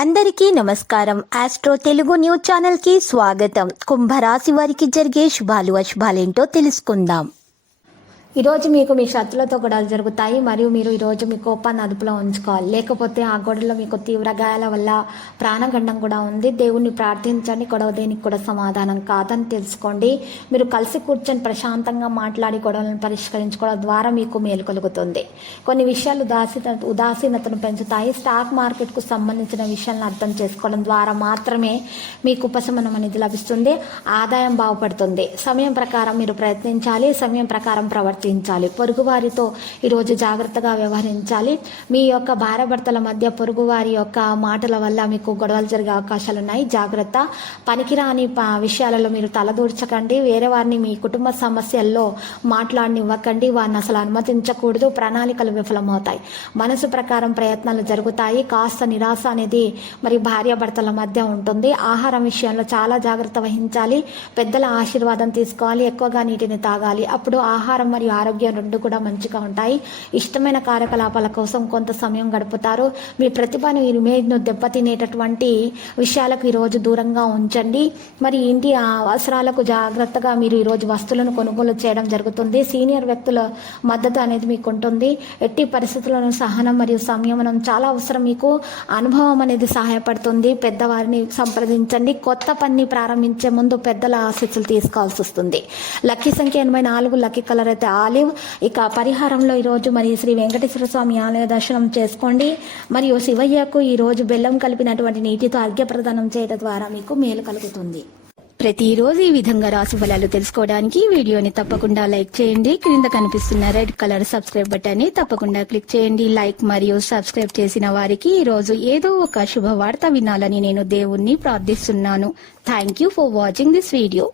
అందరికీ నమస్కారం. Astro Telugu news channel కి స్వాగతం. కుంభరాశి వారికి జరిగే శుభాలు అశుభాలేంటో తెలుసుకుందాం. ఈరోజు మీకు మీ శత్రులతో గొడవలు జరుగుతాయి మరియు మీరు ఈరోజు మీ కోపాన్ని అదుపులో ఉంచుకోవాలి, లేకపోతే ఆ గొడవలో మీకు తీవ్ర గాయాల వల్ల ప్రాణగండం కూడా ఉంది. దేవుణ్ణి ప్రార్థించండి, గొడవ దేనికి కూడా సమాధానం కాదని తెలుసుకోండి. మీరు కలిసి కూర్చొని ప్రశాంతంగా మాట్లాడి గొడవలను పరిష్కరించుకోవడం ద్వారా మీకు మేలు కలుగుతుంది. కొన్ని విషయాలు ఉదాసీనతను పెంచుతాయి. స్టాక్ మార్కెట్కు సంబంధించిన విషయాలను అర్థం చేసుకోవడం ద్వారా మాత్రమే మీకు ఉపశమనం అనేది లభిస్తుంది. ఆదాయం బాగుపడుతుంది. సమయం ప్రకారం మీరు ప్రయత్నించాలి, సమయం ప్రకారం ప్రవర్తించాలి. పొరుగువారితో ఈరోజు జాగ్రత్తగా వ్యవహరించాలి. మీ యొక్క భార్యాభర్తల మధ్య పొరుగువారి యొక్క మాటల వల్ల మీకు గొడవలు జరిగే అవకాశాలు ఉన్నాయి. జాగ్రత్త. పనికిరాని విషయాలలో మీరు తలదూర్చకండి. వేరే వారిని మీ కుటుంబ సమస్యల్లో మాట్లాడనివ్వకండి. వారిని అసలు అనుమతించకూడదు. ప్రణాళికలు విఫలమవుతాయి. మనసు ప్రకారం ప్రయత్నాలు జరుగుతాయి. కాస్త నిరాశ అనేది మరి భార్యాభర్తల మధ్య ఉంటుంది. ఆహారం విషయంలో చాలా జాగ్రత్త వహించాలి. పెద్దల ఆశీర్వాదం తీసుకోవాలి. ఎక్కువగా నీటిని తాగాలి. అప్పుడు ఆహారం మరియు ఆరోగ్యం రెండు కూడా మంచిగా ఉంటాయి. ఇష్టమైన కార్యకలాపాల కోసం కొంత సమయం గడుపుతారు. మీ ప్రతిభను ఇమేజ్ను దెబ్బతినేటటువంటి విషయాలకు ఈరోజు దూరంగా ఉంచండి. మరి ఇంటి అవసరాలకు జాగ్రత్తగా మీరు ఈరోజు వస్తువులను కొనుగోలు చేయడం జరుగుతుంది. సీనియర్ వ్యక్తుల మద్దతు అనేది మీకు ఉంటుంది. ఎట్టి పరిస్థితుల్లోనూ సహనం మరియు సంయమనం చాలా అవసరం. మీకు అనుభవం అనేది సహాయపడుతుంది. పెద్దవారిని సంప్రదించండి. కొత్త పని ప్రారంభించే ముందు పెద్దల ఆశీస్సులు తీసుకోవాల్సి వస్తుంది. లక్కీ సంఖ్య 84, లక్కీ కలర్ అయితే ఆలివ్. ఇక పరిహారంలో ఈరోజు మరి శ్రీ వెంకటేశ్వర స్వామి ఆలయ దర్శనం చేసుకోండి. మరియు శివయ్యకు ఈరోజు బెల్లం కలిపినటువంటి నీటితో అర్ఘ్యప్రదానం చేయడం ద్వారా మీకు మేలు కలుగుతుంది. ప్రతిరోజు ఈ విధంగా రాశి ఫలాలు తెలుసుకోవడానికి వీడియోని తప్పకుండా లైక్ చేయండి. క్రింద కనిపిస్తున్న రెడ్ కలర్ సబ్స్క్రైబ్ బటన్ ని తప్పకుండా క్లిక్ చేయండి. లైక్ మరియు సబ్స్క్రైబ్ చేసిన వారికి ఈరోజు ఏదో ఒక శుభవార్త వినాలని నేను దేవుణ్ణి ప్రార్థిస్తున్నాను. Thank you for watching this video.